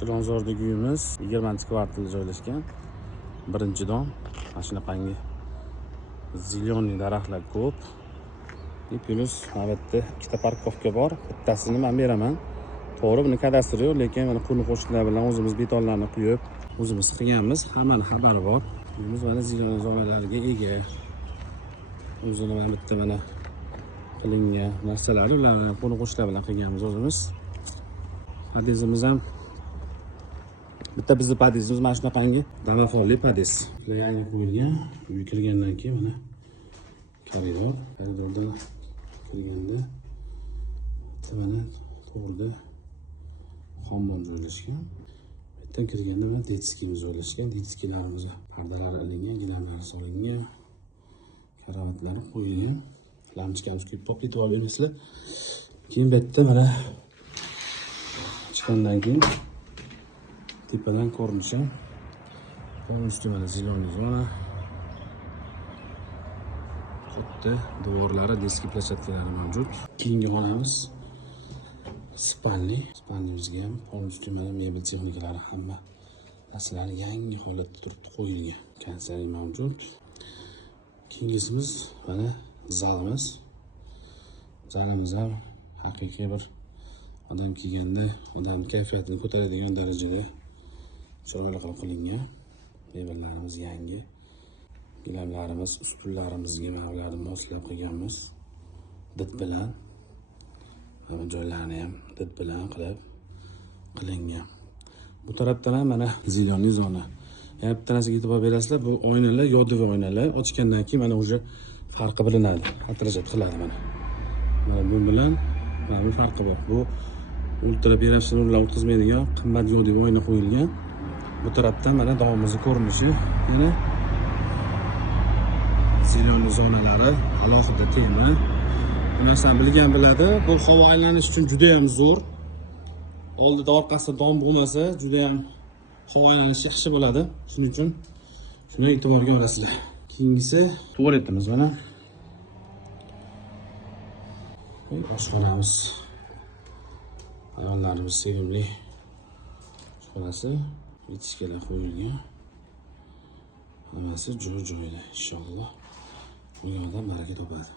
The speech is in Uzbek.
Chilonzordagi uyimiz 20-kvartalda joylashgan. Birinchi dom. Mana shunaqangi ziloniy daraxtlar ko'p. Plus albatta ikkita parkovka bor. Bittasini men beraman. To'g'ri, buni kadastri yo'q, lekin mana qo'ni qo'shnilar bilan o'zimiz betonlarni quyib, o'zimiz qilganmiz. Hammani xabari bor. Uyimiz mana ziloniy zonalarga ega. O'zini mana bitta mana qilingan narsalar, ularni qo'ni qo'shnilar bilan qilganmiz o'zimiz. Podezimiz ham bitta bizning podezimiz mana shunaqangi domofonli podez. Yangi qo'yilgan. Uy kirgandan keyin mana koridordan kirganda mana to'g'rida hammom joylashgan. Bu yerdan kirganda mana detskimiz joylashgan. Detskilarimiz pardalari ilingan, gilamlari solingan, karavatlar qo'yilgan. Lampochkamiz qo'yib popitib olmaysizlar. Keyin bu yerda mana chiqqandan keyin tepadan ko'rinishi polностью mana ziloniy zona. Xuddi devorlari diski plashatkalari mavjud. Keyingi xonamiz spalniy. Spalniyimizga ham polностью mana mebel texnikalari hamma narsalar yangi holatda turibdi, qo'yilgan. Konsoli mavjud. Keyingisimiz mana zalimiz. Zalimiz ham haqiqiy bir odam kelganda odam kayfiyatini ko'taradigan darajada chiroyli qilib qilingan. Mebellarimiz yangi. Gilamlarimiz, ustunlarimizga mana bularni moslab qilganmiz. Did bilan. Hamma joylarni ham did bilan qilib qilingan. Bu tarafdan ham mana ziloniy zona. Yana bitta narsaga e'tibor berasizlar, bu oynalar yodivoy oynalar. Ochgandan keyin mana o'sha farqi bilinadi. Xatirjat qiladi mana. Mana bu bilan mana bu farqi bor. Bu ultrabinafsha nurlar o'tkazmaydigan qimmat yodivoy oyna qo'yilgan. Bu tarafdan mana domimizning ko'rinishi, yana ziloniy zonalari alohida tema. Bu narsani bilgan biladi. Bu havo aylanish uchun juda ham zo'r. Oldida orqasida dom bo'lmasa, juda ham havo aylanishi yaxshi bo'ladi. Shuning uchun shuni e'tiborga olasizlar. Keyingisi tualetimiz mana. Oshxonamiz. Ayollarimiz sevimli oshxonasi. Vitishkalar qo'yilgan. Hammasi joy-joyida inshaalloh. Bu yerda baraka topadi.